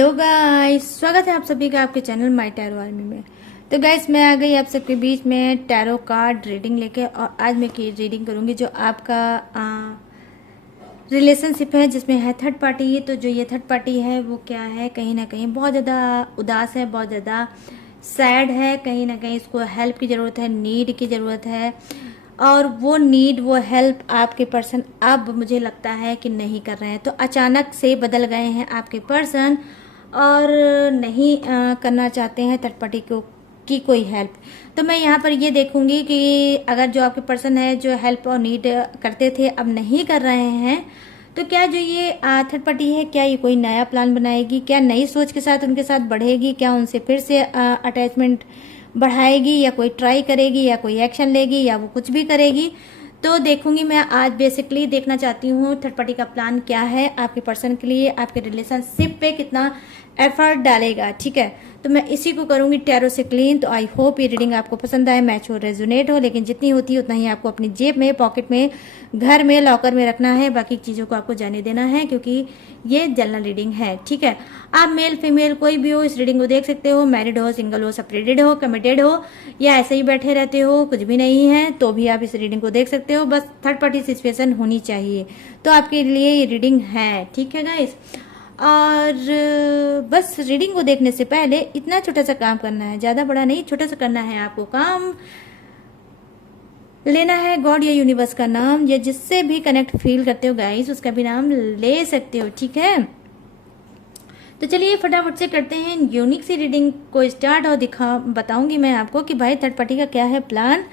Hello guys, स्वागत है आप सभी का आपके चैनल माय टैरो आर्मी में। तो गाइस, मैं आ गई आप सबके बीच में टैरो कार्ड रीडिंग लेके। और आज मैं की रीडिंग करूंगी जो आपका रिलेशनशिप है, जिसमें है थर्ड पार्टी। तो जो ये थर्ड पार्टी है वो क्या है, कहीं ना कहीं बहुत ज़्यादा उदास है, बहुत ज़्यादा सैड है, कहीं ना कहीं इसको हेल्प की ज़रूरत है, नीड की ज़रूरत है। और वो नीड, वो हेल्प आपके पर्सन अब मुझे लगता है कि नहीं कर रहे हैं। तो अचानक से बदल गए हैं आपके पर्सन और नहीं करना चाहते हैं थर्ड पार्टी को की कोई हेल्प। तो मैं यहाँ पर ये देखूंगी कि अगर जो आपके पर्सन है जो हेल्प और नीड करते थे अब नहीं कर रहे हैं, तो क्या जो ये थर्ड पार्टी है, क्या ये कोई नया प्लान बनाएगी, क्या नई सोच के साथ उनके साथ बढ़ेगी, क्या उनसे फिर से अटैचमेंट बढ़ाएगी, या कोई ट्राई करेगी, या कोई एक्शन लेगी, या वो कुछ भी करेगी। तो देखूंगी मैं आज। बेसिकली देखना चाहती हूँ थर्ड पार्टी का प्लान क्या है आपके पर्सन के लिए, आपके रिलेशनशिप पे कितना एफर्ट डालेगा। ठीक है, तो मैं इसी को करूंगी टैरो से क्लीन। तो आई होप ये रीडिंग आपको पसंद आए, मैच हो, रेजोनेट हो। लेकिन जितनी होती है उतना ही आपको अपनी जेब में, पॉकेट में, घर में, लॉकर में रखना है। बाकी चीज़ों को आपको जाने देना है, क्योंकि ये जनरल रीडिंग है। ठीक है, आप मेल फीमेल कोई भी हो इस रीडिंग को देख सकते हो। मैरिड हो, सिंगल हो, सेपरेटेड हो, कमिटेड हो, या ऐसे ही बैठे रहते हो, कुछ भी नहीं है, तो भी आप इस रीडिंग को देख सकते हो। बस थर्ड पार्टी सिचुएशन होनी चाहिए तो आपके लिए ये रीडिंग है। ठीक है गाइस, और बस रीडिंग को देखने से पहले इतना छोटा सा काम करना है, ज्यादा बड़ा नहीं, छोटा सा करना है आपको काम। लेना है गॉड या यूनिवर्स का नाम, या जिससे भी कनेक्ट फील करते हो गाइस उसका भी नाम ले सकते हो। ठीक है, तो चलिए फटाफट से करते हैं यूनिक सी रीडिंग को स्टार्ट। और बताऊंगी मैं आपको कि भाई थर्ड पार्टी का क्या है प्लान,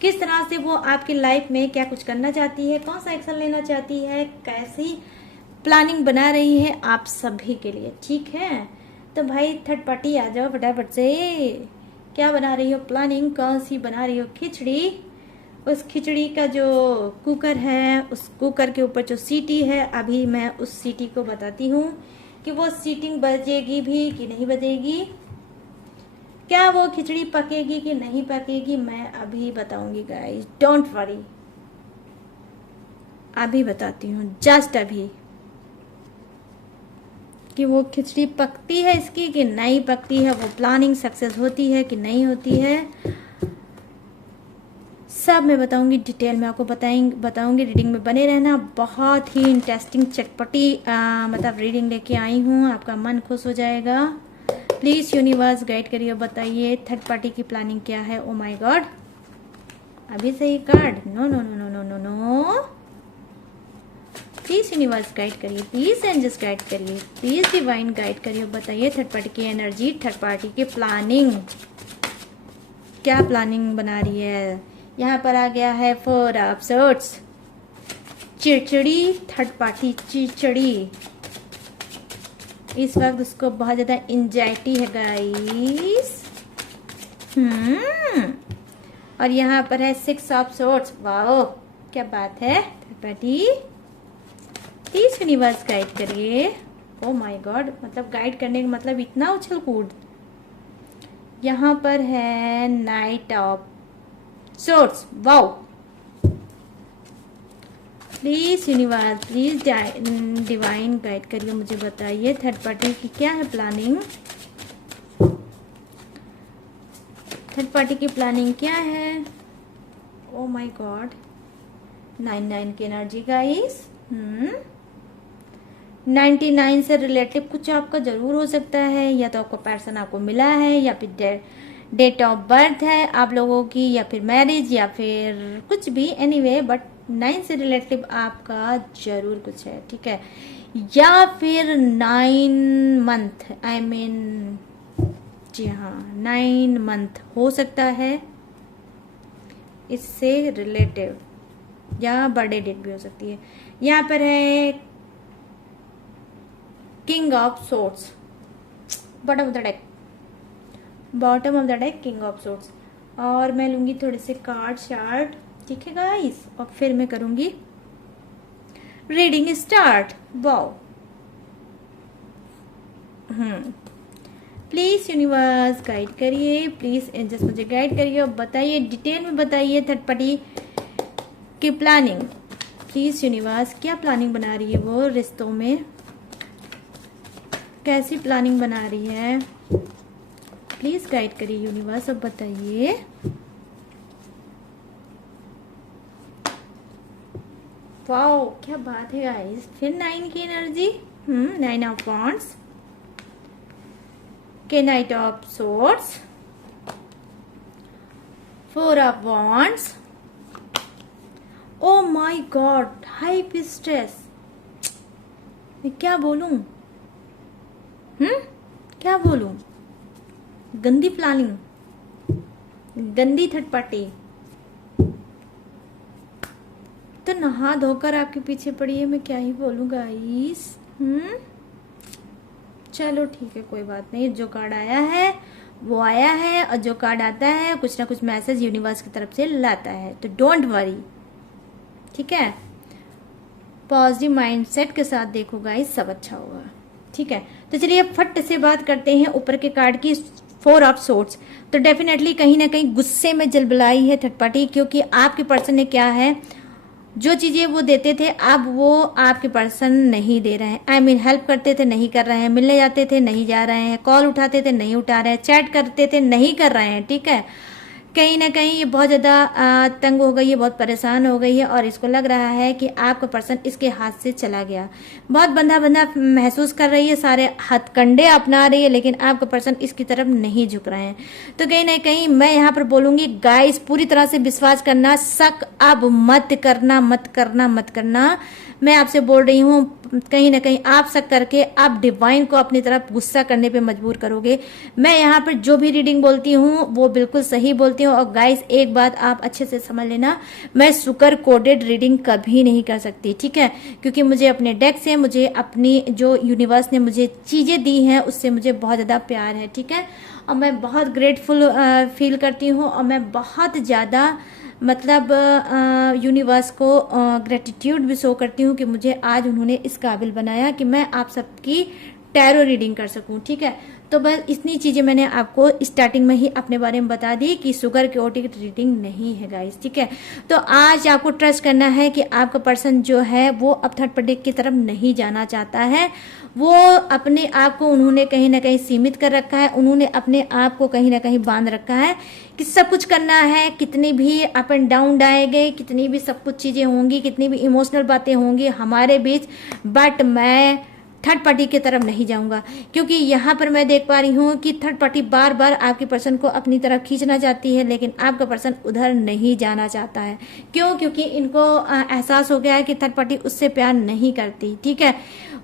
किस तरह से वो आपकी लाइफ में क्या कुछ करना चाहती है, कौन सा एक्शन लेना चाहती है, कैसी प्लानिंग बना रही है आप सभी के लिए। ठीक है, तो भाई थर्ड पार्टी आ जाओ फटाफट से। क्या बना रही हो प्लानिंग, कौन सी बना रही हो खिचड़ी? उस खिचड़ी का जो कुकर है, उस कुकर के ऊपर जो सीटी है, अभी मैं उस सीटी को बताती हूँ कि वो सीटिंग बजेगी भी कि नहीं बजेगी, क्या वो खिचड़ी पकेगी कि नहीं पकेगी, मैं अभी बताऊंगी गाइस। डोंट वरी, अभी बताती हूँ, जस्ट अभी, कि वो खिचड़ी पकती है इसकी कि नहीं पकती है, वो प्लानिंग सक्सेस होती है कि नहीं होती है, सब मैं बताऊंगी डिटेल में आपको बताऊंगी। रीडिंग में बने रहना। बहुत ही इंटरेस्टिंग चटपटी मतलब रीडिंग लेके आई हूँ, आपका मन खुश हो जाएगा। प्लीज यूनिवर्स गाइड करिए, बताइए थर्ड पार्टी की प्लानिंग क्या है। ओ माय गॉड, अभी सही card, no no no no no no no. Please universe guide करिए, प्लीज एंजल्स गाइड करिए, प्लीज डिवाइन गाइड करिए, बताइए थर्ड पार्टी की एनर्जी, थर्ड पार्टी की प्लानिंग, क्या प्लानिंग बना रही है। यहाँ पर आ गया है फोर ऑफ सोर्ड्स, चिड़चिड़ी थर्ड पार्टी, चिड़चिड़ी। इस वक्त उसको बहुत ज्यादा एंजाइटी है गाइस। और यहाँ पर है सिक्स ऑफ सोर्ड्स। वाओ, क्या बात है third party. Please universe guide करिए। ओ माय गॉड, मतलब गाइड करने का मतलब इतना उछल कूद। यहाँ पर है night of swords. Wow, please universe, please divine guide करिए, मुझे बताइए थर्ड पार्टी की क्या है प्लानिंग, थर्ड पार्टी की प्लानिंग क्या है। ओ माय गॉड, 99 की एनर्जी गाइस। 99 से रिलेटिव कुछ आपका जरूर हो सकता है, या तो आपका पर्सन आपको मिला है, या फिर डेट ऑफ बर्थ है आप लोगों की, या फिर मैरिज, या फिर कुछ भी। एनीवे, बट 9 से रिलेटिव आपका जरूर कुछ है। ठीक है, या फिर 9 मंथ, आई मीन जी हाँ 9 मंथ हो सकता है इससे रिलेटिव, या बर्थडे डेट भी हो सकती है। यहाँ पर है king of swords, bottom of the deck, bottom of the deck, king of swords. और मैं लूंगी थोड़े से कार्ड शार्ट। ठीक है गाइस, और फिर मैं करूंगी reading start. Wow, please universe guide करिए, प्लीज एंजल्स मुझे गाइड करिए और बताइए, डिटेल में बताइए थर्ड पार्टी की प्लानिंग। प्लीज यूनिवर्स क्या प्लानिंग बना रही है वो रिश्तों में, कैसी प्लानिंग बना रही है, प्लीज गाइड करिए यूनिवर्स। अब बताइए वाओ क्या बात है गाइस, फिर 9 की एनर्जी, 9 ऑफ वॉन्ड्स के, knight of swords, 4 of wands, oh my god, high priestess. मैं क्या बोलूं, क्या बोलूं, गंदी प्लानिंग, गंदी थर्ड पार्टी तो नहा धोकर आपके पीछे पड़ी है। मैं क्या ही बोलूं गाइस। चलो ठीक है, कोई बात नहीं, जो कार्ड आया है वो आया है, और जो कार्ड आता है कुछ ना कुछ मैसेज यूनिवर्स की तरफ से लाता है, तो डोंट वरी, ठीक है। पॉजिटिव माइंडसेट के साथ देखो गाइस, सब अच्छा होगा, ठीक है। तो चलिए फट से बात करते हैं ऊपर के कार्ड की, 4 ऑफ सोर्ड्स। तो डेफिनेटली कहीं ना कहीं गुस्से में जलबलाई है थर्ड पार्टी, क्योंकि आपके पर्सन ने क्या है, जो चीजें वो देते थे अब वो आपके पर्सन नहीं दे रहे हैं। आई मीन हेल्प करते थे नहीं कर रहे हैं, मिलने जाते थे नहीं जा रहे हैं, कॉल उठाते थे नहीं उठा रहे हैं, चैट करते थे नहीं कर रहे हैं, ठीक है। कहीं ना कहीं ये बहुत ज़्यादा तंग हो गई है, बहुत परेशान हो गई है, और इसको लग रहा है कि आपका पर्सन इसके हाथ से चला गया। बहुत बंधा बंधा महसूस कर रही है, सारे हथकंडे अपना रही है, लेकिन आपका पर्सन इसकी तरफ नहीं झुक रहे हैं। तो कहीं ना कहीं मैं यहाँ पर बोलूंगी गाइस, पूरी तरह से विश्वास करना, शक अब मत करना, मत करना, मत करना। मैं आपसे बोल रही हूँ, कहीं ना कहीं आप शक करके आप डिवाइन को अपनी तरफ गुस्सा करने पे मजबूर करोगे। मैं यहाँ पर जो भी रीडिंग बोलती हूँ वो बिल्कुल सही बोलती हूँ। और गाइस एक बात आप अच्छे से समझ लेना, मैं शुगर कोडेड रीडिंग कभी नहीं कर सकती, ठीक है, क्योंकि मुझे अपने डेक से, मुझे अपनी जो यूनिवर्स ने मुझे चीजें दी हैं उससे मुझे बहुत ज्यादा प्यार है, ठीक है। और मैं बहुत ग्रेटफुल फील करती हूँ, और मैं बहुत ज्यादा मतलब यूनिवर्स को ग्रेटिट्यूड भी शो करती हूँ कि मुझे आज उन्होंने इस काबिल बनाया कि मैं आप सबकी टैरो रीडिंग कर सकूं, ठीक है। तो बस इतनी चीजें मैंने आपको स्टार्टिंग में ही अपने बारे में बता दी कि शुगर की ओटी की रीडिंग नहीं है गाइस, ठीक है। तो आज आपको ट्रस्ट करना है कि आपका पर्सन जो है वो अब थर्ड पार्टी की तरफ नहीं जाना चाहता है। वो अपने आप को उन्होंने कहीं ना कहीं सीमित कर रखा है, उन्होंने अपने आप को कहीं ना कहीं बांध रखा है कि सब कुछ करना है, कितनी भी अप एंड डाउन आएंगे, कितनी भी सब कुछ चीजें होंगी, कितनी भी इमोशनल बातें होंगी हमारे बीच, बट मैं थर्ड पार्टी की तरफ नहीं जाऊंगा। क्योंकि यहाँ पर मैं देख पा रही हूँ कि थर्ड पार्टी बार बार आपके पर्सन को अपनी तरफ खींचना चाहती है, लेकिन आपका पर्सन उधर नहीं जाना चाहता है। क्यों? क्योंकि इनको एहसास हो गया है कि थर्ड पार्टी उससे प्यार नहीं करती, ठीक है।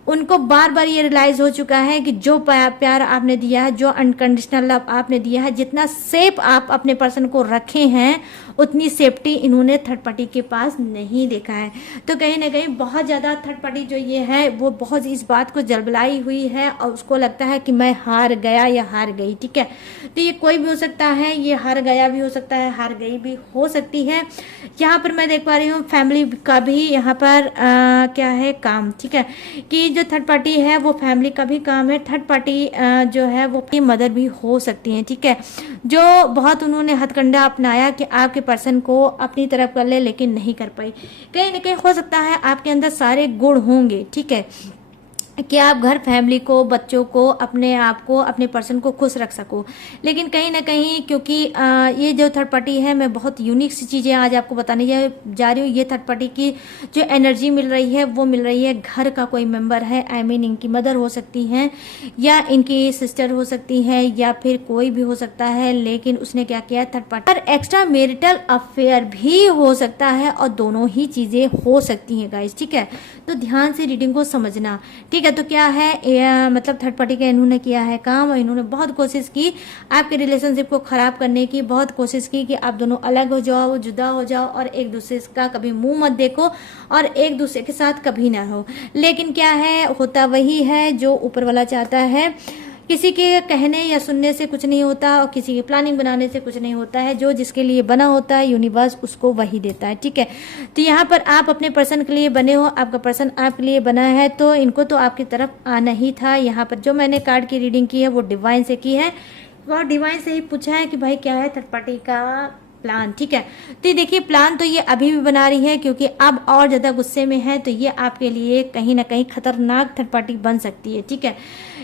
उनको बार बार ये रियलाइज हो चुका है कि जो प्यार आपने दिया है, जो अनकंडीशनल लव आपने दिया है, जितना सेफ आप अपने पर्सन को रखे हैं, उतनी सेफ्टी इन्होंने थर्ड पार्टी के पास नहीं देखा है। तो कहीं ना कहीं बहुत ज्यादा थर्ड पार्टी जो ये है वो बहुत इस बात को जलबलाई हुई है, और उसको लगता है कि मैं हार गया या हार गई, ठीक है। तो ये कोई भी हो सकता है, ये हार गया भी हो सकता है, हार गई भी हो सकती है। यहाँ पर मैं देख पा रही हूँ फैमिली का भी यहाँ पर क्या है काम, ठीक है, कि जो थर्ड पार्टी है वो फैमिली का भी काम है। थर्ड पार्टी जो है वो मदर भी हो सकती है, ठीक है, जो बहुत उन्होंने हथकंडा अपनाया कि आपके पर्सन को अपनी तरफ कर ले, लेकिन नहीं कर पाई। कहीं ना कहीं हो सकता है आपके अंदर सारे गुण होंगे, ठीक है, कि आप घर, फैमिली को, बच्चों को, अपने आप को, अपने पर्सन को खुश रख सको। लेकिन कहीं ना कहीं क्योंकि ये जो थर्ड पार्टी है, मैं बहुत यूनिक सी चीजें आज आपको बताने जा रही हूँ। ये थर्ड पार्टी की जो एनर्जी मिल रही है वो मिल रही है घर का कोई मेंबर है, आई मीन इनकी मदर हो सकती हैं, या इनकी सिस्टर हो सकती है, या फिर कोई भी हो सकता है। लेकिन उसने क्या किया, थर्ड पार्टी पर एक्स्ट्रा मैरिटल अफेयर भी हो सकता है, और दोनों ही चीजें हो सकती हैं गाइस, ठीक है। तो ध्यान से रीडिंग को समझना, ठीक है। तो क्या है, मतलब थर्ड पार्टी का इन्होंने किया है काम, और इन्होंने बहुत कोशिश की आपके रिलेशनशिप को खराब करने की, बहुत कोशिश की कि आप दोनों अलग हो जाओ, जुदा हो जाओ, और एक दूसरे का कभी मुंह मत देखो, और एक दूसरे के साथ कभी ना हो। लेकिन क्या है, होता वही है जो ऊपर वाला चाहता है। किसी के कहने या सुनने से कुछ नहीं होता, और किसी की प्लानिंग बनाने से कुछ नहीं होता है। जो जिसके लिए बना होता है यूनिवर्स उसको वही देता है, ठीक है। तो यहाँ पर आप अपने पर्सन के लिए बने हो, आपका पर्सन आपके लिए बना है, तो इनको तो आपकी तरफ आना ही था। यहाँ पर जो मैंने कार्ड की रीडिंग की है वो डिवाइन से की है, और डिवाइन से ही पूछा है कि भाई क्या है थर्ड पार्टी का प्लान, ठीक है। तो देखिए प्लान तो ये अभी भी बना रही है, क्योंकि अब और ज्यादा गुस्से में है, तो ये आपके लिए कहीं ना कहीं खतरनाक थर्ड पार्टी बन सकती है, ठीक है।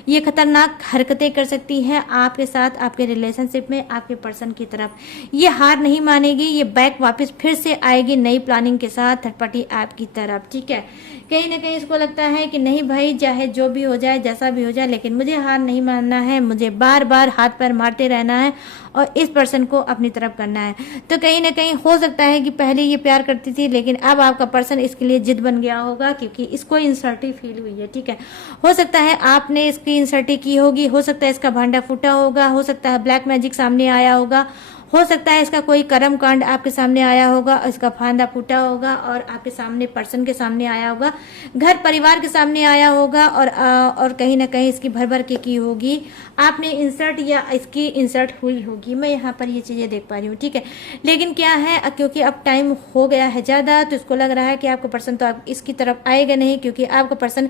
ये खतरनाक हरकतें कर सकती है आपके साथ, आपके रिलेशनशिप में, आपके पर्सन की तरफ। ये हार नहीं मानेगी, ये बैक वापस फिर से आएगी नई प्लानिंग के साथ थर्ड पार्टी आपकी तरफ, ठीक है। कहीं ना कहीं इसको लगता है कि नहीं भाई, चाहे जो भी हो जाए, जैसा भी हो जाए, लेकिन मुझे हार नहीं मानना है, मुझे बार बार हाथ पैर मारते रहना है और इस पर्सन को अपनी तरफ करना है। तो कहीं ना कहीं हो सकता है कि पहले ये प्यार करती थी, लेकिन अब आपका पर्सन इसके लिए जिद बन गया होगा, क्योंकि इसको इंसल्टी फील हुई है, ठीक है। हो सकता है आपने इसकी इंसल्टी की होगी, हो सकता है इसका भांडा फूटा होगा, हो सकता है ब्लैक मैजिक सामने आया होगा, हो सकता है इसका कोई कर्म कांड आपके सामने आया होगा, इसका फांदा फूटा होगा और आपके सामने, पर्सन के सामने आया होगा, घर परिवार के सामने आया होगा, और कहीं ना कहीं इसकी भर भर के की होगी, आपने इंसर्ट या इसकी इंसर्ट हुई होगी। मैं यहाँ पर ये चीजें देख पा रही हूँ, ठीक है। लेकिन क्या है, क्योंकि अब टाइम हो गया है ज्यादा, तो इसको लग रहा है कि आपका पर्सन तो आप इसकी तरफ आएगा नहीं, क्योंकि आपका पर्सन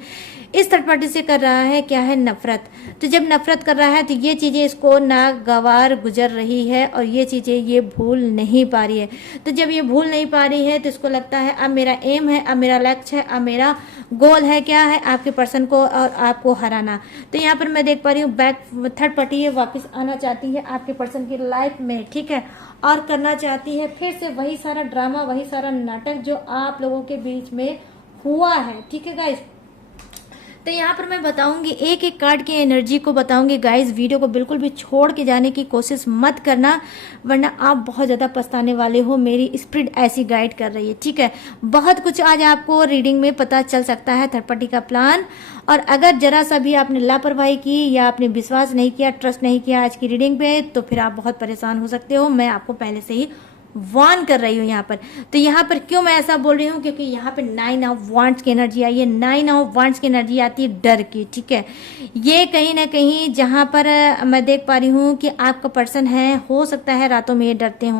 इस थर्ड पार्टी से कर रहा है क्या है, नफरत। तो जब नफरत कर रहा है तो ये चीजें इसको नागवार गुजर रही है और ये चीजें ये भूल नहीं पा रही है। तो जब ये भूल नहीं पा रही है तो इसको लगता है अब मेरा एम है, अब मेरा लक्ष्य है, अब मेरा गोल है, क्या है, आपके पर्सन को और आपको हराना। तो यहाँ पर मैं देख पा रही हूँ बैक थर्ड पार्टी है वापस आना चाहती है आपके पर्सन की लाइफ में, ठीक है, और करना चाहती है फिर से वही सारा ड्रामा, वही सारा नाटक जो आप लोगों के बीच में हुआ है, ठीक है गाइस। तो यहाँ पर मैं बताऊंगी, एक एक कार्ड की एनर्जी को बताऊंगी गाइस। वीडियो को बिल्कुल भी छोड़ के जाने की कोशिश मत करना, वरना आप बहुत ज़्यादा पछताने वाले हो। मेरी स्पिरिट ऐसी गाइड कर रही है, ठीक है। बहुत कुछ आज आपको रीडिंग में पता चल सकता है, थर्ड पार्टी का प्लान। और अगर जरा सा भी आपने लापरवाही की या आपने विश्वास नहीं किया, ट्रस्ट नहीं किया आज की रीडिंग पे, तो फिर आप बहुत परेशान हो सकते हो। मैं आपको पहले से ही वार्न कर रही हूँ यहाँ पर। तो यहाँ पर क्यों मैं ऐसा बोल रही हूँ, क्योंकि यहाँ पे 9 ऑफ वांड्स की एनर्जी आई है। 9 ऑफ वांड्स की एनर्जी आती है डर की, ठीक है। ये कहीं ना कहीं जहाँ पर मैं देख पा रही हूँ कि आपका पर्सन है, हो सकता है रातों में ये डरते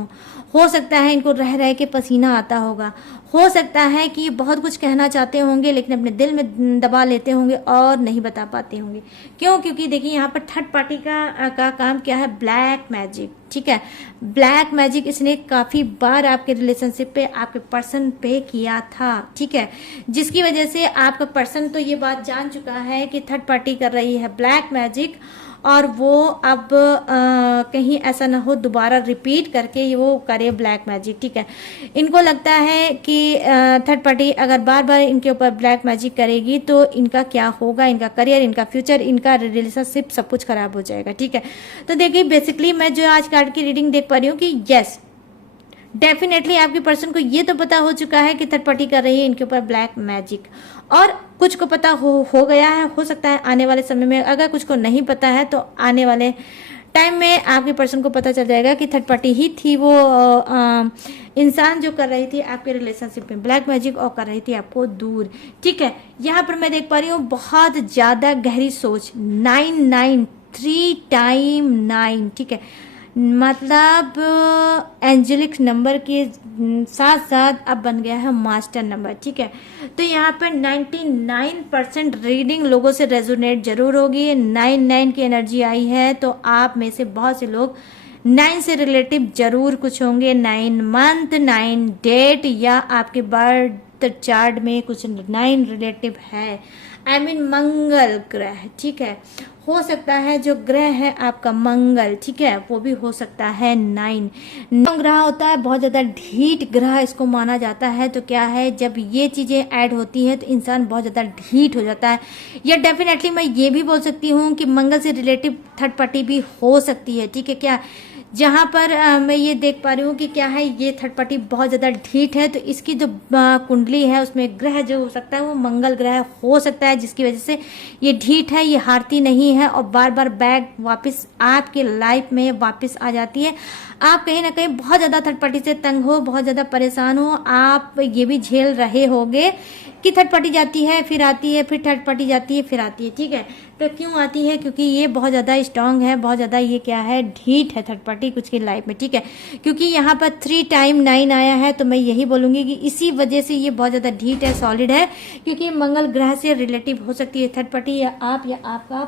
हो सकता है इनको रह रह के पसीना आता होगा, हो सकता है कि ये बहुत कुछ कहना चाहते होंगे लेकिन अपने दिल में दबा लेते होंगे और नहीं बता पाते होंगे। क्यों? क्योंकि देखिए यहाँ पर थर्ड पार्टी का काम क्या है, ब्लैक मैजिक, ठीक है। ब्लैक मैजिक इसने काफी बार आपके रिलेशनशिप पे, आपके पर्सन पे किया था, ठीक है, जिसकी वजह से आपका पर्सन तो ये बात जान चुका है कि थर्ड पार्टी कर रही है ब्लैक मैजिक, और वो अब कहीं ऐसा ना हो दोबारा रिपीट करके वो करे ब्लैक मैजिक, ठीक है। इनको लगता है कि थर्ड पार्टी अगर बार बार इनके ऊपर ब्लैक मैजिक करेगी तो इनका क्या होगा, इनका करियर, इनका फ्यूचर, इनका रिलेशनशिप सब कुछ खराब हो जाएगा, ठीक है। तो देखिए बेसिकली मैं जो आज कार्ड की रीडिंग देख पा रही हूँ कि यस डेफिनेटली आपके पर्सन को ये तो पता हो चुका है कि थर्ड पार्टी कर रही है इनके ऊपर ब्लैक मैजिक, और कुछ को पता हो गया है। हो सकता है आने वाले समय में, अगर कुछ को नहीं पता है तो आने वाले टाइम में आपके पर्सन को पता चल जाएगा कि थर्ड पार्टी ही थी वो इंसान जो कर रही थी आपके रिलेशनशिप में ब्लैक मैजिक और कर रही थी आपको दूर, ठीक है। यहाँ पर मैं देख पा रही हूँ बहुत ज्यादा गहरी सोच। 9 3 टाइम 9, ठीक है, मतलब एंजेलिक नंबर के साथ साथ अब बन गया है मास्टर नंबर, ठीक है। तो यहाँ पर 99% रीडिंग लोगों से रेजोनेट जरूर होगी। 9 की एनर्जी आई है तो आप में से बहुत से लोग 9 से रिलेटिव जरूर कुछ होंगे। 9 मंथ, 9 डेट, या आपके बर्थ चार्ट में कुछ 9 रिलेटिव है। I mean मंगल ग्रह, ठीक है। हो सकता है जो ग्रह है आपका मंगल, ठीक है, वो भी हो सकता है 9 ग्रह होता है, बहुत ज्यादा ढीठ ग्रह इसको माना जाता है। तो क्या है, जब ये चीजें ऐड होती हैं तो इंसान बहुत ज्यादा ढीठ हो जाता है। या डेफिनेटली मैं ये भी बोल सकती हूँ कि मंगल से रिलेटिव थर्ड पार्टी भी हो सकती है, ठीक है। क्या जहाँ पर मैं ये देख पा रही हूँ कि क्या है, ये थर्ड पार्टी बहुत ज़्यादा ढीठ है, तो इसकी जो कुंडली है उसमें ग्रह जो हो सकता है वो मंगल ग्रह हो सकता है, जिसकी वजह से ये ढीठ है, ये हारती नहीं है और बार बार बैक वापस आपके लाइफ में वापस आ जाती है। आप कहीं ना कहीं बहुत ज़्यादा थर्ड पार्टी से तंग हो, बहुत ज़्यादा परेशान हो। आप ये भी झेल रहे होंगे कि थर्ड पार्टी जाती है फिर आती है, फिर थर्ड पार्टी जाती है फिर आती है, ठीक है। तो क्यों आती है? क्योंकि ये बहुत ज़्यादा स्ट्रांग है, बहुत ज़्यादा ये क्या है, ढीठ है थर्ड पार्टी कुछ की लाइफ में, ठीक है। क्योंकि यहाँ पर 3 टाइम 9 आया है, तो मैं यही बोलूँगी कि इसी वजह से ये बहुत ज़्यादा ढीठ है, सॉलिड है, क्योंकि मंगल ग्रह से रिलेटिव हो सकती है थर्ड पार्टी, या आपका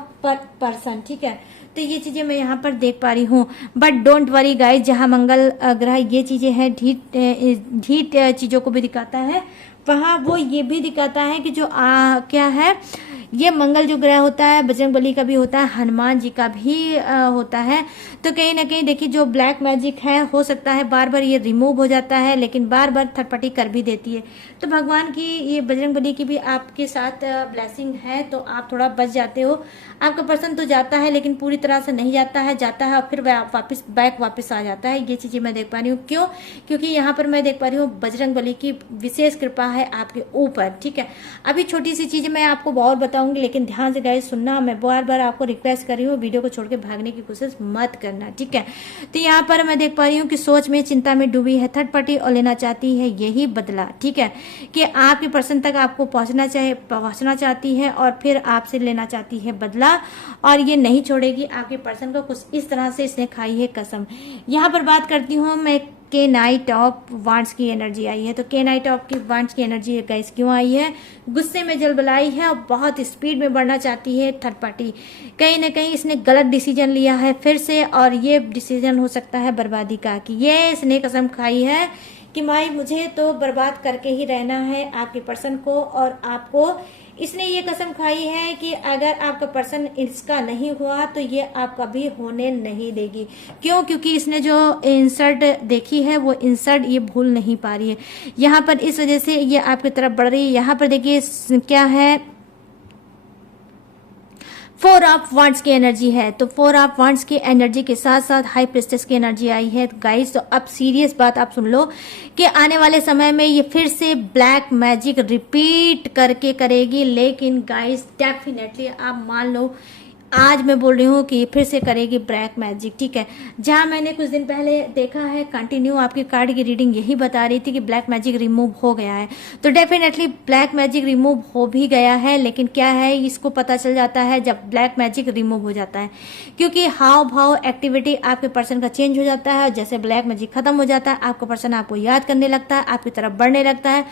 पर्सन, ठीक है। तो ये चीज़ें मैं यहाँ पर देख पा रही हूँ। बट डोंट वरी गाइज, जहाँ मंगल ग्रह ये चीज़ें हैं ढीठ चीज़ों को भी दिखाता है, वहाँ वो ये भी दिखाता है कि जो क्या है, ये मंगल जो ग्रह होता है बजरंगबली का भी होता है, हनुमान जी का भी होता है। तो कहीं ना कहीं देखिए जो ब्लैक मैजिक है हो सकता है बार बार ये रिमूव हो जाता है, लेकिन बार बार थर्ड पार्टी कर भी देती है। तो भगवान की ये बजरंगबली की भी आपके साथ ब्लेसिंग है, तो आप थोड़ा बच जाते हो। आपका पर्सन तो जाता है लेकिन पूरी तरह से नहीं जाता है, जाता है और फिर वापस वापस आ जाता है। ये चीजें मैं देख पा रही हूँ। क्यों? क्योंकि यहाँ पर मैं देख पा रही हूँ बजरंगबली की विशेष कृपा है आपके ऊपर। ठीक है, अभी छोटी सी चीज मैं आपको बहुत बताऊंगी, लेकिन ध्यान से गाइस सुनना। मैं बार बार आपको रिक्वेस्ट कर रही हूँ, वीडियो को छोड़ के भागने की कोशिश मत करना। ठीक है, तो यहाँ पर मैं देख पा रही हूँ कि सोच में चिंता में डूबी है थर्ड पार्टी और लेना चाहती है यही बदला। ठीक है, कि आपके पर्सन तक आपको पहुंचना चाहती है और फिर आपसे लेना चाहती है बदला, और ये नहीं छोड़ेगी आपके पर्सन को। कुछ इस तरह से इसने खाई है कसम। यहाँ पर बात करती हूँ मैं के नाइट ऑफ वांड्स की एनर्जी आई है। तो के नाइट ऑफ की वांड्स की एनर्जी गाइस क्यों आई है? गुस्से में जलबलाई है और बहुत स्पीड में बढ़ना चाहती है थर्ड पार्टी। कहीं ना कहीं इसने गलत डिसीजन लिया है फिर से, और ये डिसीजन हो सकता है बर्बादी का, कि ये इसने कसम खाई है कि भाई मुझे तो बर्बाद करके ही रहना है आपके पर्सन को और आपको। इसने ये कसम खाई है कि अगर आपका पर्सन इसका नहीं हुआ तो ये आपका भी होने नहीं देगी। क्यों? क्योंकि इसने जो इंसर्ट देखी है वो इंसर्ट ये भूल नहीं पा रही है यहाँ पर, इस वजह से ये आपकी तरफ बढ़ रही है। यहाँ पर देखिए क्या है, 4 ऑफ वांड्स की एनर्जी है। तो 4 ऑफ वांड्स की एनर्जी के साथ साथ हाई प्रिस्टेस की एनर्जी आई है गाइस। तो अब सीरियस बात आप सुन लो कि आने वाले समय में ये फिर से ब्लैक मैजिक रिपीट करके करेगी, लेकिन गाइस डेफिनेटली आप मान लो आज मैं बोल रही हूँ कि फिर से करेगी ब्लैक मैजिक। ठीक है, जहां मैंने कुछ दिन पहले देखा है कंटिन्यू आपकी कार्ड की रीडिंग यही बता रही थी कि ब्लैक मैजिक रिमूव हो गया है, तो डेफिनेटली ब्लैक मैजिक रिमूव हो भी गया है। लेकिन क्या है, इसको पता चल जाता है जब ब्लैक मैजिक रिमूव हो जाता है, क्योंकि हाव भाव एक्टिविटी आपके पर्सन का चेंज हो जाता है। जैसे ब्लैक मैजिक खत्म हो जाता है, आपका पर्सन आपको याद करने लगता है, आपकी तरफ बढ़ने लगता है,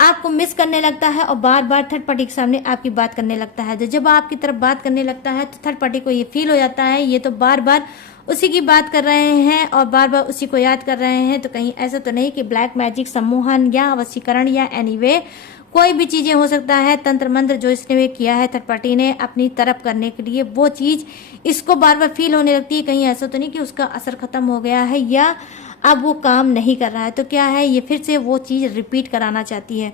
आपको मिस करने लगता है और बार बार थर्ड पार्टी के सामने आपकी बात करने लगता है। तो जब आपकी तरफ बात करने लगता है तो थर्ड पार्टी को ये फील हो जाता है ये तो बार बार उसी की बात कर रहे हैं और बार बार उसी को याद कर रहे हैं। तो कहीं ऐसा तो नहीं कि ब्लैक मैजिक सम्मोहन या वशीकरण या एनीवे कोई भी चीजें हो सकता है, तंत्र मंत्र जो इसने किया है थर्ड पार्टी ने अपनी तरफ करने के लिए, वो चीज इसको बार बार फील होने लगती है। कहीं ऐसा तो नहीं कि उसका असर खत्म हो गया है या अब वो काम नहीं कर रहा है। तो क्या है, ये फिर से वो चीज रिपीट कराना चाहती है।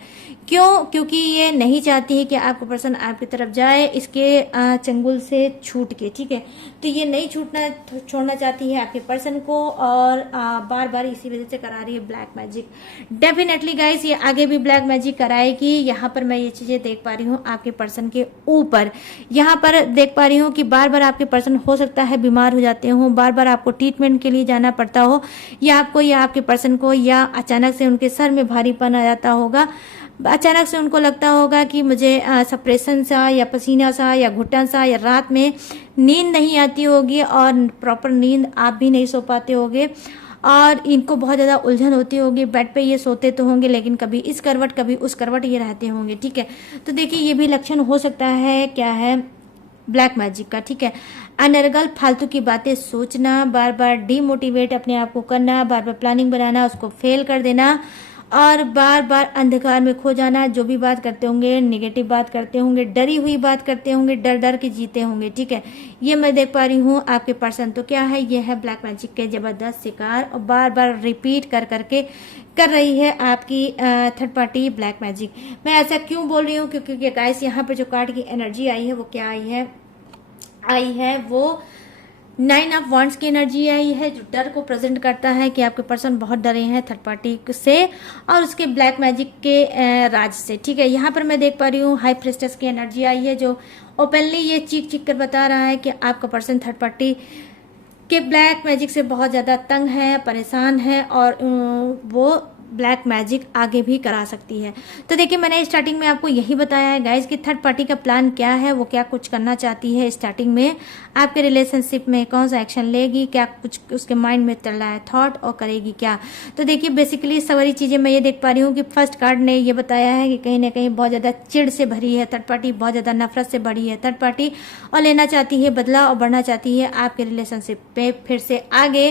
क्यों? क्योंकि ये नहीं चाहती है कि आपका पर्सन आपकी तरफ जाए इसके चंगुल से छूट के। ठीक है, तो ये नहीं छोड़ना चाहती है आपके पर्सन को और बार बार इसी वजह से करा रही है ब्लैक मैजिक। डेफिनेटली गाइस ये आगे भी ब्लैक मैजिक कराएगी। यहाँ पर मैं ये चीजें देख पा रही हूँ आपके पर्सन के ऊपर। यहाँ पर देख पा रही हूँ कि बार बार आपके पर्सन हो सकता है बीमार हो जाते हो, बार बार आपको ट्रीटमेंट के लिए जाना पड़ता हो, या आपको या आपके पर्सन को, या अचानक से उनके सर में भारीपन आ जाता होगा, अचानक से उनको लगता होगा कि मुझे सप्रेशन सा या पसीना सा या घुटन सा, या रात में नींद नहीं आती होगी और प्रॉपर नींद आप भी नहीं सो पाते होगे और इनको बहुत ज़्यादा उलझन होती होगी। बेड पे ये सोते तो होंगे लेकिन कभी इस करवट कभी उस करवट ये रहते होंगे। ठीक है, तो देखिए ये भी लक्षण हो सकता है क्या है ब्लैक मैजिक का। ठीक है, अनर्गल फालतू की बातें सोचना, बार बार डीमोटिवेट अपने आप को करना, बार बार प्लानिंग बनाना उसको फेल कर देना और बार बार अंधकार में खो जाना। जो भी बात करते होंगे नेगेटिव बात करते होंगे, डरी हुई बात करते होंगे, डर डर के जीते होंगे। ठीक है, ये मैं देख पा रही हूँ आपके पर्सन। तो क्या है, ये है ब्लैक मैजिक के जबरदस्त शिकार और बार बार रिपीट कर करके कर रही है आपकी थर्ड पार्टी ब्लैक मैजिक। मैं ऐसा क्यों बोल रही हूँ, क्योंकि गाइस यहाँ पे जो कार्ड की एनर्जी आई है वो क्या आई है वो 9 ऑफ वांड्स की एनर्जी आई है, जो डर को प्रेजेंट करता है कि आपके पर्सन बहुत डरे हैं थर्ड पार्टी से और उसके ब्लैक मैजिक के राज से। ठीक है, यहाँ पर मैं देख पा रही हूँ हाई प्रिस्टेस की एनर्जी आई है, जो ओपनली ये चीख चीख कर बता रहा है कि आपका पर्सन थर्ड पार्टी के ब्लैक मैजिक से बहुत ज्यादा तंग है, परेशान है और वो ब्लैक मैजिक आगे भी करा सकती है। तो देखिए मैंने स्टार्टिंग में आपको यही बताया है गाइज कि थर्ड पार्टी का प्लान क्या है, वो क्या कुछ करना चाहती है स्टार्टिंग में आपके रिलेशनशिप में, कौन सा एक्शन लेगी, क्या कुछ उसके माइंड में चल रहा है थॉट और करेगी क्या। तो देखिए बेसिकली सारी चीजें मैं ये देख पा रही हूँ कि फर्स्ट कार्ड ने ये बताया है कि कहीं ना कहीं बहुत ज्यादा चिड़ से भरी है थर्ड पार्टी, बहुत ज्यादा नफरत से भरी है थर्ड पार्टी और लेना चाहती है बदला और बढ़ना चाहती है आपके रिलेशनशिप पे फिर से आगे।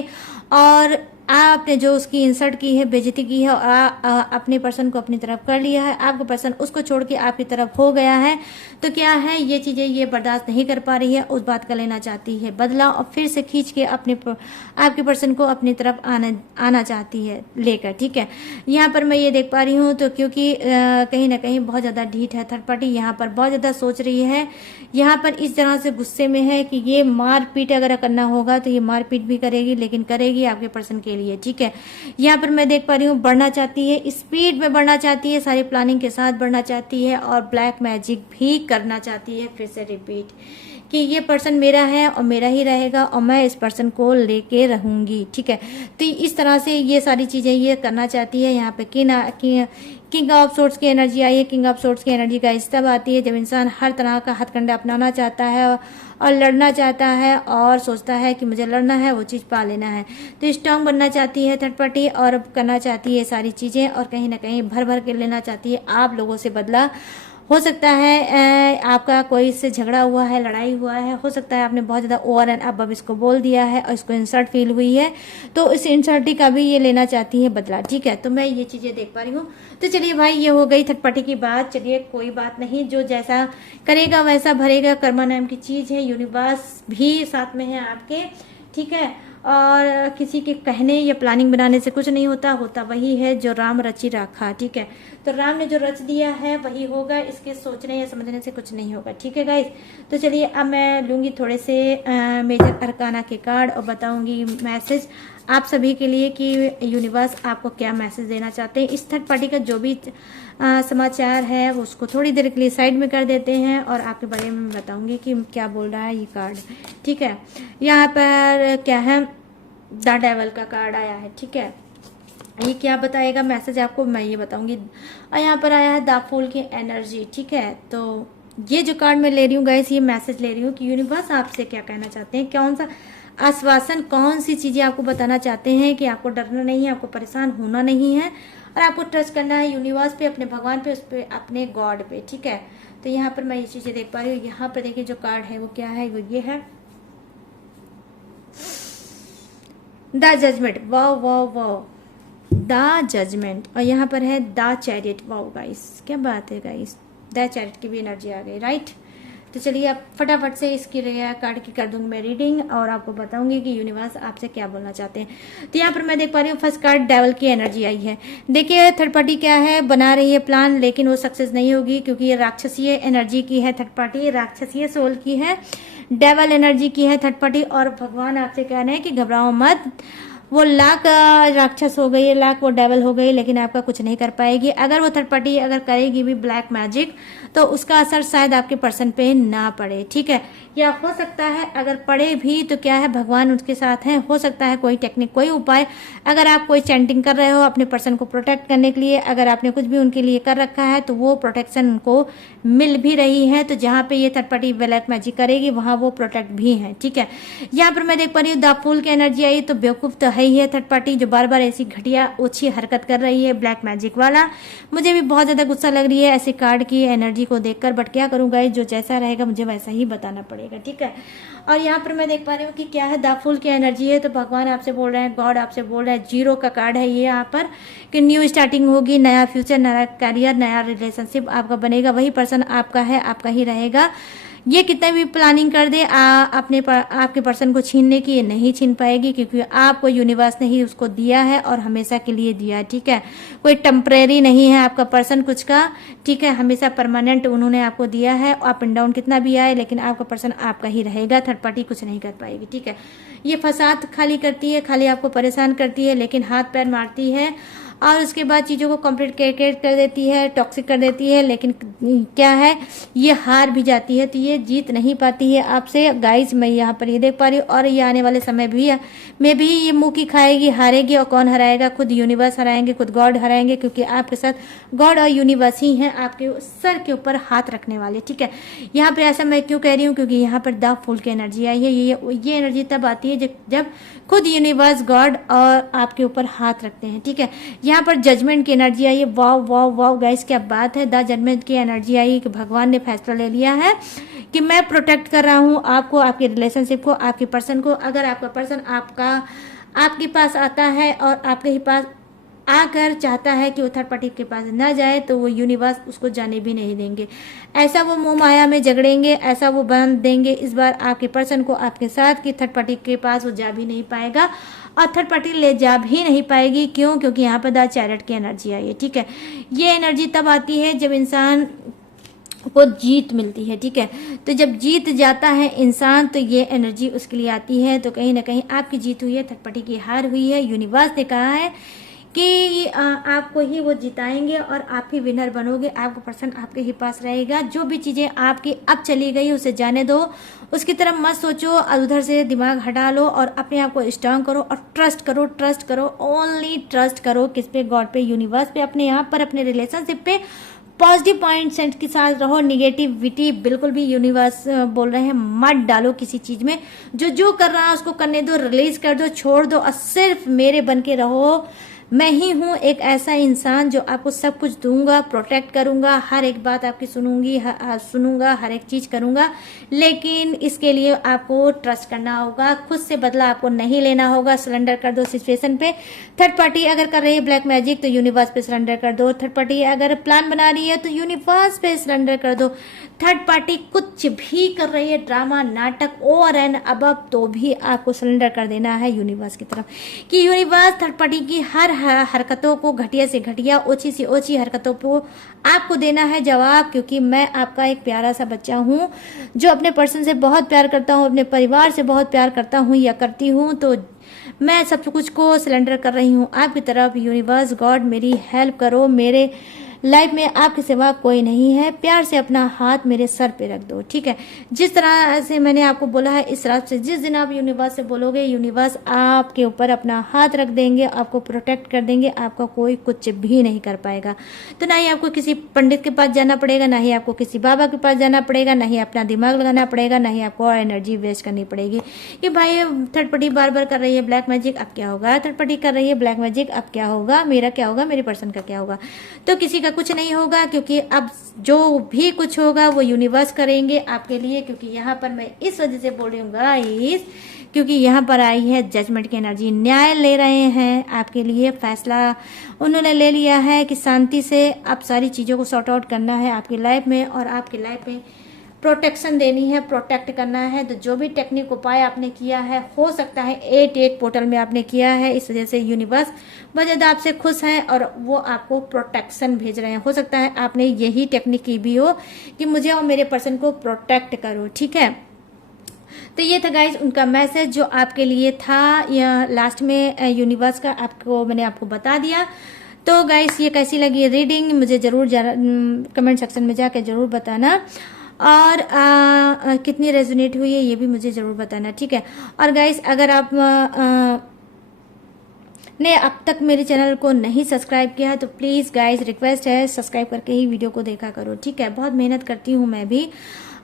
और आपने जो उसकी इंसल्ट की है, बेइज्जती की है और अपने पर्सन को अपनी तरफ कर लिया है, आपका पर्सन उसको छोड़ के आपकी तरफ हो गया है, तो क्या है ये चीज़ें ये बर्दाश्त नहीं कर पा रही है, उस बात का लेना चाहती है बदला और फिर से खींच के आपके पर्सन को अपनी तरफ आना चाहती है लेकर। ठीक है, यहाँ पर मैं ये देख पा रही हूँ, तो क्योंकि कहीं ना कहीं बहुत ज़्यादा ढीठ है थर्ड पार्टी, यहाँ पर बहुत ज़्यादा सोच रही है, यहाँ पर इस तरह से गुस्से में है कि ये मारपीट अगर करना होगा तो ये मारपीट भी करेगी, लेकिन करेगी आपके पर्सन के लिए। ठीक है, यहाँ पर मैं देख पा रही हूँ बढ़ना चाहती है, स्पीड में बढ़ना चाहती है, सारी प्लानिंग के साथ बढ़ना चाहती है और ब्लैक मैजिक भी करना चाहती है। फिर से रिपीट कि ये पर्सन मेरा है और मेरा ही रहेगा और मैं इस पर्सन को लेके रहूंगी। ठीक है, तो इस तरह से ये सारी चीजें ये करना चाहती है। यहाँ पे किंग ऑफ सोर्ड्स की एनर्जी आई है। किंग ऑफ सोर्ड्स की एनर्जी का इस तब आती है जब इंसान हर तरह का हथकंडा अपनाना चाहता है और लड़ना चाहता है और सोचता है कि मुझे लड़ना है, वो चीज़ पा लेना है। तो स्ट्रांग बनना चाहती है थर्ड पार्टी और करना चाहती है सारी चीज़ें और कहीं ना कहीं भर भर के लेना चाहती है आप लोगों से बदला। हो सकता है आपका कोई इससे झगड़ा हुआ है, लड़ाई हुआ है, हो सकता है आपने बहुत ज़्यादा ओवर एंड अब इसको बोल दिया है और इसको इंसल्ट फील हुई है, तो इस इंसल्टी का भी ये लेना चाहती है बदला। ठीक है, तो मैं ये चीज़ें देख पा रही हूँ। तो चलिए भाई, ये हो गई थर्ड पार्टी की बात। चलिए कोई बात नहीं, जो जैसा करेगा वैसा भरेगा, कर्मा नाम की चीज़ है, यूनिवर्स भी साथ में है आपके। ठीक है, और किसी के कहने या प्लानिंग बनाने से कुछ नहीं होता, होता वही है जो राम रची राखा। ठीक है, तो राम ने जो रच दिया है वही होगा, इसके सोचने या समझने से कुछ नहीं होगा। ठीक है गाइस, तो चलिए अब मैं लूंगी थोड़े से मेजर अरकाना के कार्ड और बताऊंगी मैसेज आप सभी के लिए कि यूनिवर्स आपको क्या मैसेज देना चाहते हैं। इस थर्ड पार्टी का जो भी समाचार है वो उसको थोड़ी देर के लिए साइड में कर देते हैं और आपके बारे में बताऊंगी कि क्या बोल रहा है ये कार्ड। ठीक है, यहाँ पर क्या है, द डेवल का कार्ड आया है। ठीक है, ये क्या बताएगा मैसेज आपको, मैं ये बताऊंगी। और यहाँ पर आया है द फूल की एनर्जी। ठीक है, तो ये जो कार्ड मैं ले रही हूँ गाइस, ये मैसेज ले रही हूँ कि यूनिवर्स आपसे क्या कहना चाहते हैं, कौन सा आश्वासन, कौन सी चीजें आपको बताना चाहते हैं कि आपको डरना नहीं है, आपको परेशान होना नहीं है और आपको ट्रस्ट करना है यूनिवर्स पे, अपने भगवान पे, उस पे, अपने गॉड पे। ठीक है, तो यहाँ पर मैं ये चीजें देख पा रही हूँ। यहाँ पर देखिए जो कार्ड है वो क्या है, वो ये है the judgement. Wow wow wow, the judgement. और यहाँ पर है द चैरियट। वाओ गाइस, क्या बात है गाइस, द चैरियट की भी एनर्जी आ गई, राइट। तो चलिए अब फटाफट से इसकी कार्ड की कर दूंगी मैं रीडिंग और आपको बताऊंगी कि यूनिवर्स आपसे क्या बोलना चाहते हैं। तो यहाँ पर मैं देख पा रही हूँ फर्स्ट कार्ड डेवल की एनर्जी आई है। देखिए थर्ड पार्टी क्या है, बना रही है प्लान लेकिन वो सक्सेस नहीं होगी क्योंकि ये राक्षसीय एनर्जी की है थर्ड पार्टी, राक्षसीय सोल की है, डेवल एनर्जी की है थर्ड पार्टी। और भगवान आपसे कह रहे हैं कि घबराओ मत, वो लाख राक्षस हो गई, लाख वो डेवल हो गई, लेकिन आपका कुछ नहीं कर पाएगी। अगर वो थर्ड पार्टी अगर करेगी भी ब्लैक मैजिक तो उसका असर शायद आपके पर्सन पे ना पड़े। ठीक है, या हो सकता है अगर पड़े भी तो क्या है, भगवान उसके साथ हैं, हो सकता है कोई टेक्निक, कोई उपाय, अगर आप कोई चैंटिंग कर रहे हो अपने पर्सन को प्रोटेक्ट करने के लिए, अगर आपने कुछ भी उनके लिए कर रखा है तो वो प्रोटेक्शन उनको मिल भी रही है। तो जहाँ पे ये थर्ड पार्टी ब्लैक मैजिक करेगी वहां वो प्रोटेक्ट भी है। ठीक है, यहाँ पर मैं देख पा रही हूँ द फूल की एनर्जी आई, तो बेवकूफ तो है ही है थर्ड पार्टी जो बार बार ऐसी घटिया ओछी हरकत कर रही है ब्लैक मैजिक वाला। मुझे भी बहुत ज्यादा गुस्सा लग रही है ऐसे कार्ड की एनर्जी को देखकर, बट क्या करूँ गाइस, जो जैसा रहेगा मुझे वैसा ही बताना पड़ेगा। ठीक है, और यहाँ पर मैं देख पा रही हूँ कि क्या है, द फूल की एनर्जी है, तो भगवान आपसे बोल रहे हैं, गॉड आपसे बोल रहे हैं, जीरो का कार्ड है ये यहाँ पर, कि न्यू स्टार्टिंग होगी, नया फ्यूचर, नया करियर, नया रिलेशनशिप आपका बनेगा, वही पर्सन आपका है, आपका ही रहेगा। ये कितना भी प्लानिंग कर दे आपके पर्सन को छीनने की, ये नहीं छीन पाएगी क्योंकि आपको यूनिवर्स ने ही उसको दिया है और हमेशा के लिए दिया है। ठीक है, कोई टेम्परेरी नहीं है आपका पर्सन कुछ का। ठीक है, हमेशा परमानेंट उन्होंने आपको दिया है, अप एंड डाउन कितना भी आए लेकिन आपका पर्सन आपका ही रहेगा, थर्ड पार्टी कुछ नहीं कर पाएगी। ठीक है, ये फसाद खाली करती है, खाली आपको परेशान करती है, लेकिन हाथ पैर मारती है और उसके बाद चीज़ों को कॉम्प्लिकेटेड कर देती है, टॉक्सिक कर देती है, लेकिन क्या है, ये हार भी जाती है, तो ये जीत नहीं पाती है आपसे गाइस। मैं यहाँ पर ये देख पा रही हूँ और ये आने वाले समय भी में भी ये मुंह की खाएगी, हारेगी। और कौन हराएगा, खुद यूनिवर्स हराएंगे, खुद गॉड हराएंगे, क्योंकि आपके साथ गॉड और यूनिवर्स ही हैं आपके सर के ऊपर हाथ रखने वाले। ठीक है, यहाँ पे ऐसा मैं क्यों कह रही हूँ, क्योंकि यहाँ पर द फूल की एनर्जी आई है। ये एनर्जी तब आती है जब खुद यूनिवर्स, गॉड और आपके ऊपर हाथ रखते हैं। ठीक है, यहाँ पर जजमेंट की एनर्जी आई है। वाओ वाओ वाओ गाइस, क्या बात है, द जजमेंट की एनर्जी आई कि भगवान ने फैसला ले लिया है कि मैं प्रोटेक्ट कर रहा हूँ आपको, आपके रिलेशनशिप को, आपके पर्सन को। अगर आपका पर्सन आपके पास आता है और आपके पास आकर चाहता है कि वो थर्ड पार्टी के पास ना जाए, तो वो यूनिवर्स उसको जाने भी नहीं देंगे। ऐसा वो मोह माया में झगड़ेंगे, ऐसा वो बांध देंगे इस बार आपके पर्सन को आपके साथ कि थर्ड पार्टी के पास वो जा भी नहीं पाएगा और थर्ड पार्टी ले जा भी नहीं पाएगी। क्यों? क्योंकि यहाँ पर द चैरियट की एनर्जी आई है। ठीक है, ये एनर्जी तब आती है जब इंसान को जीत मिलती है। ठीक है, तो जब जीत जाता है इंसान तो ये एनर्जी उसके लिए आती है। तो कहीं ना कहीं आपकी जीत हुई है, थर्ड पार्टी की हार हुई है। यूनिवर्स ने कहा है कि आपको ही वो जिताएंगे और आप ही विनर बनोगे, आपका पर्सन आपके ही पास रहेगा। जो भी चीजें आपकी अब चली गई उसे जाने दो, उसकी तरफ मत सोचो और उधर से दिमाग हटा लो और अपने आप को स्ट्रांग करो और ट्रस्ट करो, ट्रस्ट करो, ओनली ट्रस्ट करो। किस पे? गॉड पे, यूनिवर्स पे, अपने आप पर, अपने रिलेशनशिप पे पॉजिटिव पॉइंट सेंट के साथ रहो। निगेटिविटी बिल्कुल भी, यूनिवर्स बोल रहे हैं, मत डालो किसी चीज में। जो कर रहा है उसको करने दो, रिलीज कर दो, छोड़ दो और सिर्फ मेरे बन के रहो। मैं ही हूँ एक ऐसा इंसान जो आपको सब कुछ दूंगा, प्रोटेक्ट करूंगा, हर एक बात आपकी सुनूंगी, सुनूंगा, हर एक चीज करूंगा। लेकिन इसके लिए आपको ट्रस्ट करना होगा, खुद से बदला आपको नहीं लेना होगा। सरेंडर कर दो सिचुएशन पे। थर्ड पार्टी अगर कर रही है ब्लैक मैजिक तो यूनिवर्स पे सरेंडर कर दो। थर्ड पार्टी अगर प्लान बना रही है तो यूनिवर्स पे सरेंडर कर दो। थर्ड पार्टी कुछ भी कर रही है, ड्रामा, नाटक, ओवर एंड अबव, तो भी आपको सरेंडर कर देना है यूनिवर्स की तरफ कि यूनिवर्स थर्ड पार्टी की हर हरकतों को, घटिया से घटिया, ओछी से ओछी हरकतों को आपको देना है जवाब। क्योंकि मैं आपका एक प्यारा सा बच्चा हूँ जो अपने पर्सन से बहुत प्यार करता हूँ, अपने परिवार से बहुत प्यार करता हूँ या करती हूँ। तो मैं सब कुछ को सिलेंडर कर रही हूँ आपकी तरफ। यूनिवर्स, गॉड, मेरी हेल्प करो। मेरे लाइफ में आपके सिवा कोई नहीं है। प्यार से अपना हाथ मेरे सर पे रख दो। ठीक है, जिस तरह से मैंने आपको बोला है इस रात से जिस दिन आप यूनिवर्स से बोलोगे, यूनिवर्स आपके ऊपर अपना हाथ रख देंगे, आपको प्रोटेक्ट कर देंगे, आपका कोई कुछ भी नहीं कर पाएगा। तो ना ही आपको किसी पंडित के पास जाना पड़ेगा, ना ही आपको किसी बाबा के पास जाना पड़ेगा, ना ही अपना दिमाग लगाना पड़ेगा, ना ही आपको और एनर्जी वेस्ट करनी पड़ेगी कि भाई थर्ड पार्टी बार बार कर रही है ब्लैक मैजिक, अब क्या होगा? थर्ड पार्टी कर रही है ब्लैक मैजिक, अब क्या होगा? मेरा क्या होगा? मेरे पर्सन का क्या होगा? तो किसी का कुछ नहीं होगा, क्योंकि अब जो भी कुछ होगा वो यूनिवर्स करेंगे आपके लिए। क्योंकि यहाँ पर मैं इस वजह से बोल रही हूँ गाइस, क्योंकि यहाँ पर आई है जजमेंट की एनर्जी। न्याय ले रहे हैं आपके लिए, फैसला उन्होंने ले लिया है कि शांति से अब सारी चीज़ों को सॉर्ट आउट करना है आपकी लाइफ में और आपकी लाइफ में प्रोटेक्शन देनी है, प्रोटेक्ट करना है। तो जो भी टेक्निक उपाय आपने किया है, हो सकता है 8 पोर्टल में आपने किया है, इस वजह से यूनिवर्स बहुत ज़्यादा आपसे खुश है और वो आपको प्रोटेक्शन भेज रहे हैं। हो सकता है आपने यही टेक्निक की भी हो कि मुझे और मेरे पर्सन को प्रोटेक्ट करो। ठीक है, तो ये था गाइज उनका मैसेज जो आपके लिए था। या लास्ट में यूनिवर्स का आपको मैंने आपको बता दिया। तो गाइस ये कैसी लगी रीडिंग मुझे जरूर कमेंट सेक्शन में जाकर जरूर बताना और कितनी रेजोनेट हुई है ये भी मुझे जरूर बताना। ठीक है, और गाइस अगर आप ने अब तक मेरे चैनल को नहीं सब्सक्राइब किया है तो प्लीज़ गाइस रिक्वेस्ट है सब्सक्राइब करके ही वीडियो को देखा करो। ठीक है, बहुत मेहनत करती हूँ मैं भी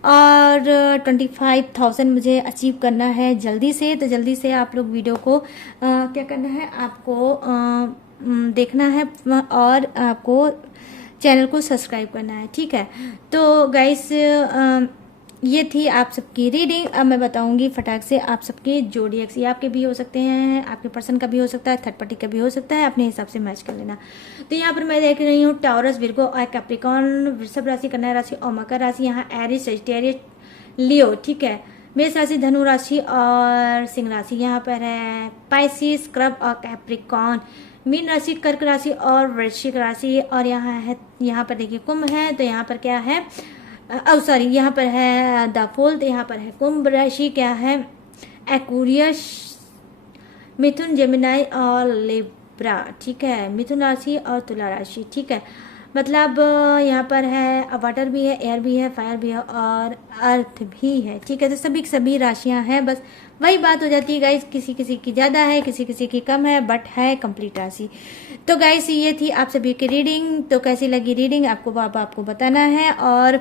और 25,000 मुझे अचीव करना है जल्दी से। तो जल्दी से आप लोग वीडियो को क्या करना है, आपको देखना है और आपको चैनल को सब्सक्राइब करना है। ठीक है, तो गाइस ये थी आप सबकी रीडिंग। अब मैं बताऊंगी फटाक से आप सबके जोडिएक्स, ये आपके भी हो सकते हैं, आपके पर्सन का भी हो सकता है, थर्ड पार्टी का भी हो सकता है, अपने हिसाब से मैच कर लेना। तो यहाँ पर मैं देख रही हूँ टॉरस, विर्गो और कैप्रिकॉर्न, वृषभ राशि, कन्या राशि और मकर राशि। यहाँ एरिस, सजिटेरियस, लियो। ठीक है, मेष राशि, धनु राशि और सिंह राशि। यहाँ पर है पाइसिस, क्रब और कैप्रिकॉर्न। मीन राशि, कर्क राशि और वृश्चिक राशि। और यहाँ पर देखिए कुंभ है, तो यहाँ पर क्या है, सॉरी यहाँ पर है द फूल, तो यहाँ पर है कुंभ राशि, क्या है एक्वेरियस, मिथुन, जेमिनाई और लिब्रा। ठीक है, मिथुन राशि और तुला राशि। ठीक है, मतलब यहाँ पर है वाटर भी है, एयर भी है, फायर भी है और अर्थ भी है। ठीक है, तो सभी राशियाँ हैं, बस वही बात हो जाती है गाइस, किसी किसी की ज़्यादा है, किसी किसी की कम है, बट है कंप्लीट राशि। तो गाइस ये थी आप सभी की रीडिंग। तो कैसी लगी रीडिंग आपको बताना है और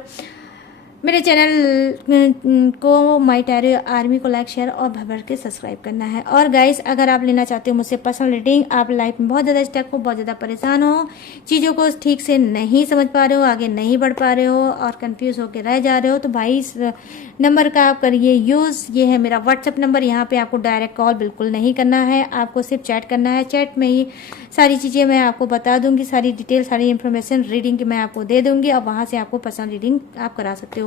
मेरे चैनल को माई टैरो आर्मी को लाइक शेयर और भर के सब्सक्राइब करना है। और गाइस, अगर आप लेना चाहते हो मुझसे पर्सनल रीडिंग, आप लाइफ में बहुत ज़्यादा स्टक हो, बहुत ज़्यादा परेशान हो, चीज़ों को ठीक से नहीं समझ पा रहे हो, आगे नहीं बढ़ पा रहे हो और कंफ्यूज होकर रह जा रहे हो, तो भाई इस नंबर का आप करिए यूज़। ये है मेरा व्हाट्सअप नंबर। यहाँ पे आपको डायरेक्ट कॉल बिल्कुल नहीं करना है, आपको सिर्फ चैट करना है। चैट में ही सारी चीज़ें मैं आपको बता दूंगी, सारी डिटेल, सारी इन्फॉर्मेशन रीडिंग की मैं आपको दे दूंगी और वहाँ से आपको पर्सनल रीडिंग आप करा सकते हो।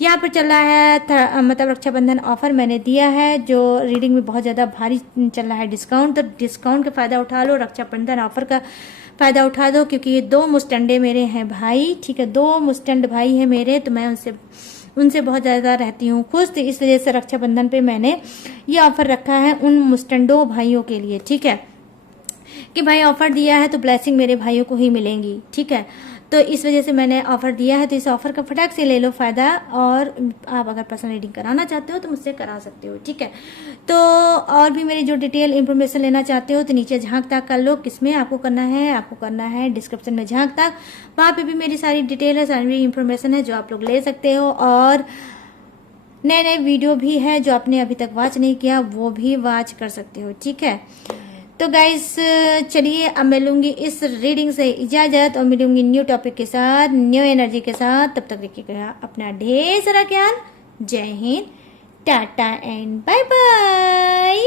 यहाँ पर चल रहा है मतलब रक्षाबंधन ऑफर मैंने दिया है, जो रीडिंग में बहुत ज़्यादा भारी चल रहा है डिस्काउंट। तो डिस्काउंट का फ़ायदा उठा लो, रक्षाबंधन ऑफर का फ़ायदा उठा दो, क्योंकि ये 2 मुस्टंडे मेरे हैं भाई, ठीक है, 2 मुस्टंड भाई हैं मेरे, तो मैं उनसे बहुत ज़्यादा रहती हूँ खुश। तो इस वजह से रक्षाबंधन पे मैंने ये ऑफर रखा है उन मुस्टंडो भाइयों के लिए, ठीक है, कि भाई ऑफर दिया है तो ब्लेसिंग मेरे भाइयों को ही मिलेंगी, ठीक है। तो इस वजह से मैंने ऑफर दिया है, तो इस ऑफर का फटाक से ले लो फ़ायदा। और आप अगर पर्सनल रीडिंग कराना चाहते हो तो मुझसे करा सकते हो, ठीक है। तो और भी मेरी जो डिटेल इन्फॉर्मेशन लेना चाहते हो तो नीचे झांक ताक कर लो, किसमें आपको करना है, आपको करना है डिस्क्रिप्शन में झांक ताक, वहाँ पे भी मेरी सारी डिटेल है, सारी इन्फॉर्मेशन है जो आप लोग ले सकते हो। और नए नए वीडियो भी है जो आपने अभी तक वॉच नहीं किया वो भी वॉच कर सकते हो, ठीक है। तो गाइस चलिए अब मिलूंगी इस रीडिंग से इजाजत और मिलूंगी न्यू टॉपिक के साथ, न्यू एनर्जी के साथ। तब तक रखिएगा अपना ढेर सारा ख्याल। जय Hind, tata and bye bye.